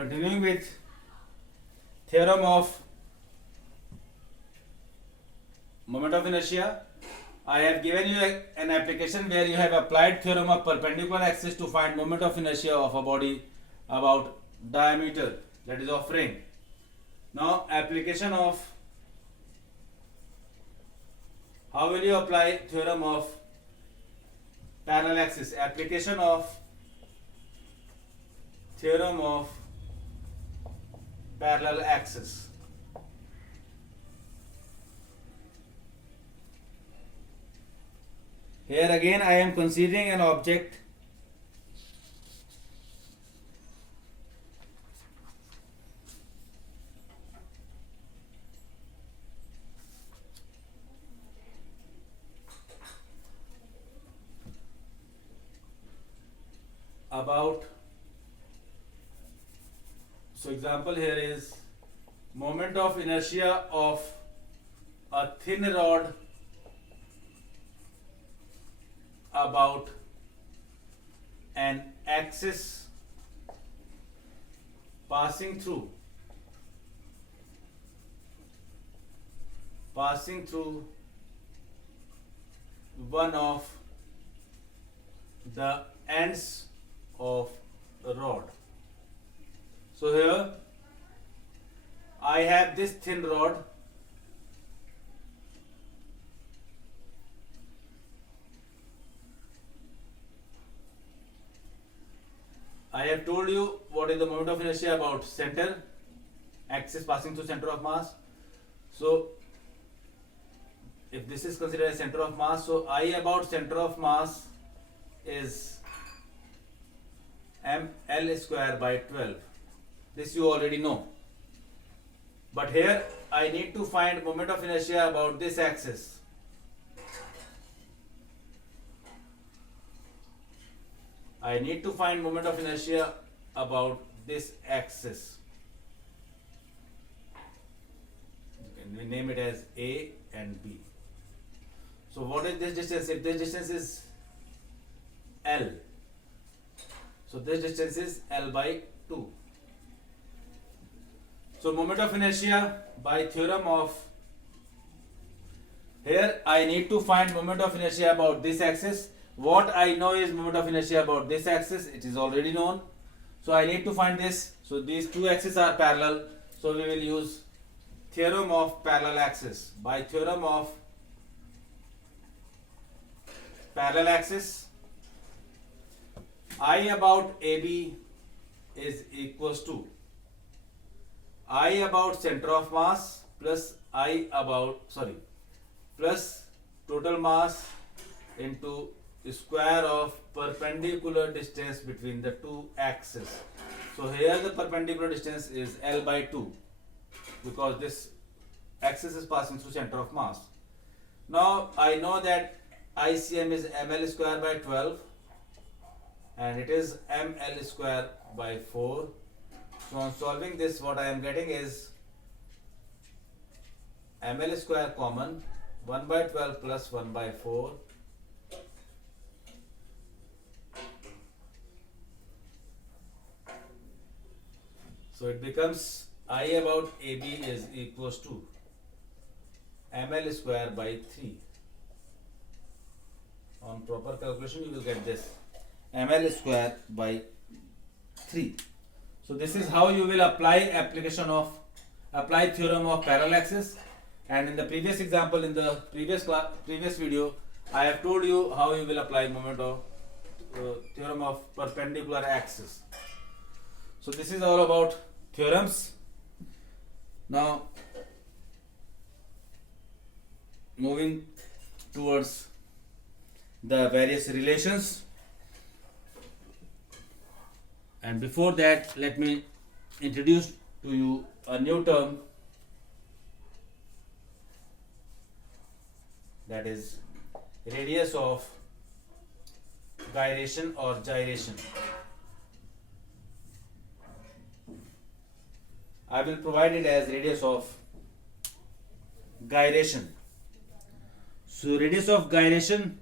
Continuing with theorem of moment of inertia, I have given you an application where you have applied theorem of perpendicular axis to find moment of inertia of a body about diameter, that is of ring. Now application of, how will you apply theorem of parallel axis? Application of theorem of parallel axis. Here again I am considering an object about, so example here is moment of inertia of a thin rod about an axis passing through one of the ends of a rod. So here I have this thin rod, I have told you what is the moment of inertia about center, axis passing through center of mass. So if this is considered as center of mass, so I about center of mass is ml square by 12. This you already know. But here I need to find moment of inertia about this axis. I need to find moment of inertia about this axis. We name it as A and B. So what is this distance? If this distance is L, so this distance is L by 2. So moment of inertia by theorem of, here I need to find moment of inertia about this axis. What I know is moment of inertia about this axis, it is already known. So I need to find this. So these two axes are parallel. So we will use theorem of parallel axis. By theorem of parallel axis, I about AB is equals to I about center of mass plus plus total mass into square of perpendicular distance between the two axes. So here the perpendicular distance is L by 2 because this axis is passing through center of mass. Now I know that ICM is ml square by 12 and it is ml square by 4. So on solving this, what I am getting is ml square common, 1 by 12 plus 1 by 4. So it becomes I about AB is equals to ml square by 3. On proper calculation you will get this ml square by 3. So this is how you will apply theorem of parallel axis. And in the previous example, in the previous video, I have told you how you will apply moment of theorem of perpendicular axis. So this is all about theorems. Now moving towards the various relations, and before that let me introduce to you a new term, that is radius of gyration or gyration. I will provide it as radius of gyration. So radius of gyration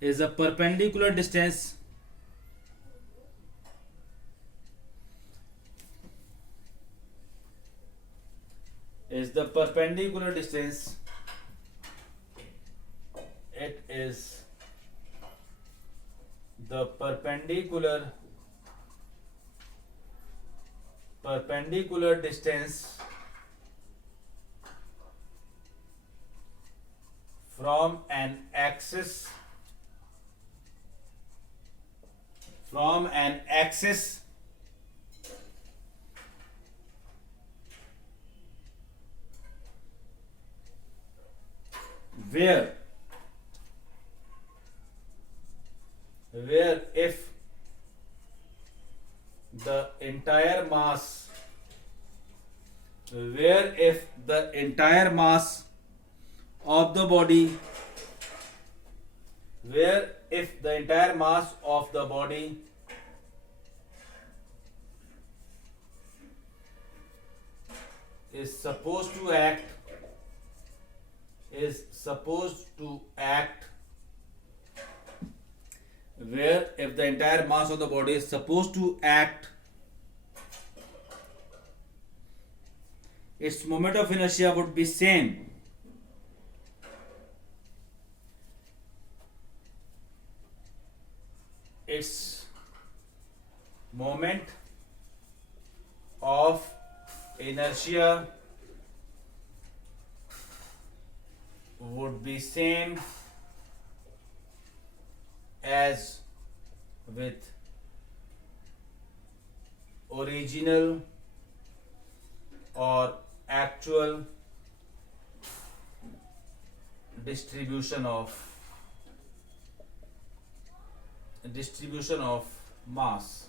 is a perpendicular distance is the perpendicular distance. It is the perpendicular distance from an axis where if the entire mass of the body is supposed to act where if the entire mass of the body is supposed to act, its moment of inertia would be same its moment of inertia would be same as with original or actual distribution of mass.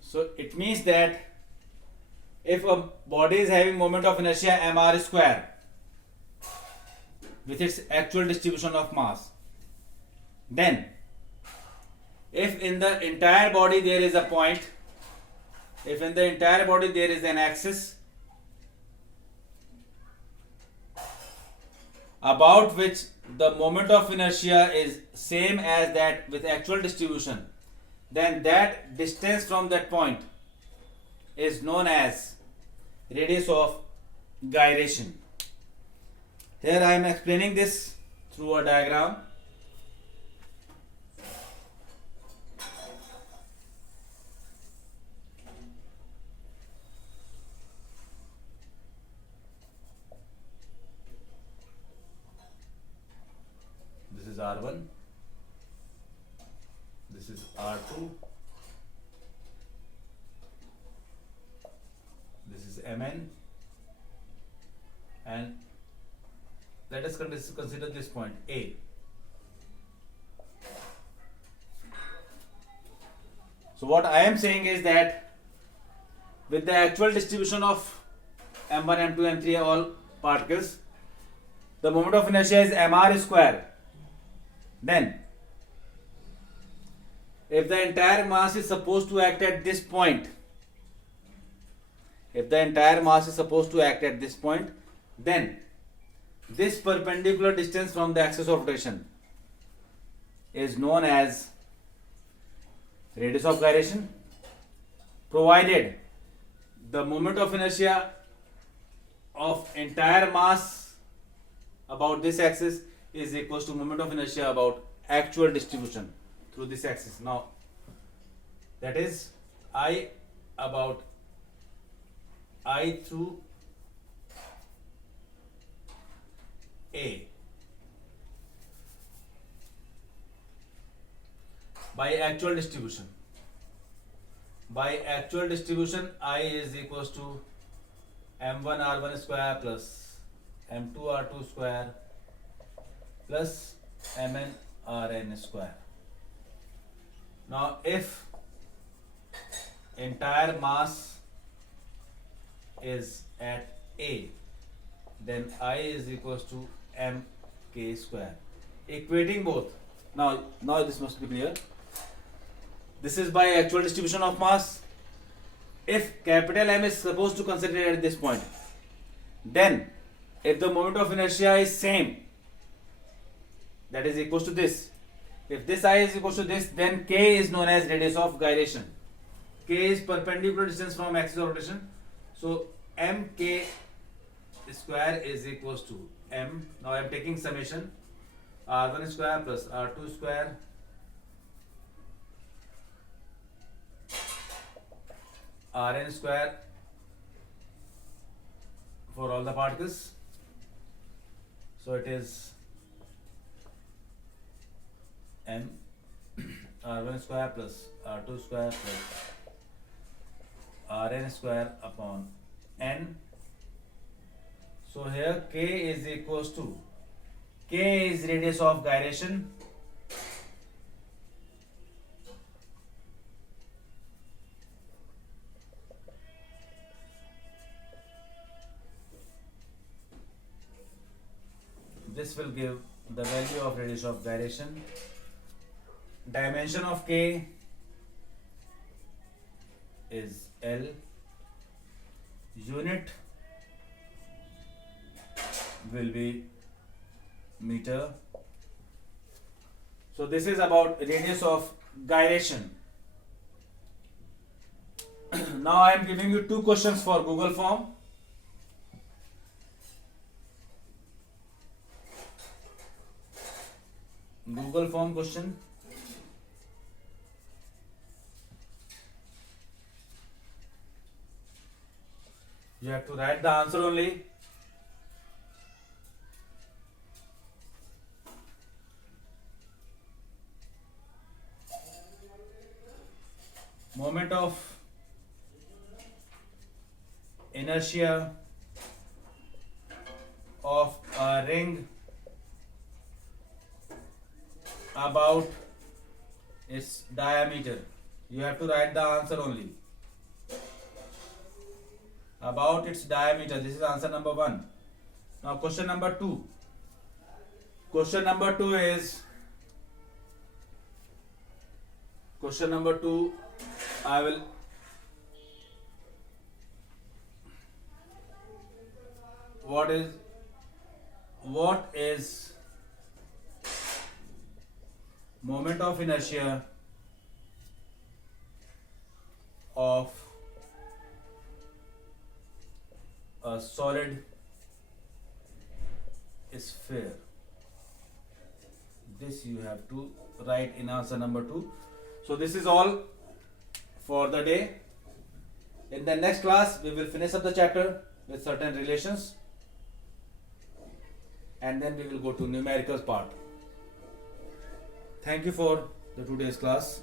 So it means that if a body is having moment of inertia mr square with its actual distribution of mass, then if in the entire body there is a point, if in the entire body there is an axis about which the moment of inertia is same as that with actual distribution, then that distance from that point is known as radius of gyration. Here I am explaining this through a diagram. This is R1, this is R2, this is Mn, and let us consider this point A. So what I am saying is that with the actual distribution of m1, m2, m3 all particles, the moment of inertia is mr square. Then if the entire mass is supposed to act at this point, then this perpendicular distance from the axis of rotation is known as radius of gyration, provided the moment of inertia of entire mass about this axis is equals to moment of inertia about actual distribution through this axis. Now that is I about I through A by actual distribution. By actual distribution, I is equals to m1 r1 square plus m2 r2 square plus mn rn square. Now if entire mass is at A, then I is equals to mk square. Equating both. Now this must be clear. This is by actual distribution of mass. If capital M is supposed to consider at this point, then if the moment of inertia is same, that is equals to this. If this I is equals to this, then K is known as radius of gyration. K is perpendicular distance from axis of rotation. So mk square is equals to m. Now I am taking summation r1 square plus r2 square rn square for all the particles. So it is m r1 square plus r2 square plus rn square upon n. So here k is equals to, k is radius of gyration, this will give the value of radius of gyration. Dimension of k is L. Unit will be meter. So this is about radius of gyration. Now I am giving you two questions for Google form. Google form question. You have to write the answer only. Moment of inertia of a ring about its diameter. You have to write the answer only. About its diameter. This is answer number 1. Now question number 2. Question number 2 is, question number 2 I will what is moment of inertia of a solid sphere? This you have to write in answer number 2. So this is all for the day. In the next class we will finish up the chapter with certain relations, and then we will go to numericals part. Thank you for the today's class.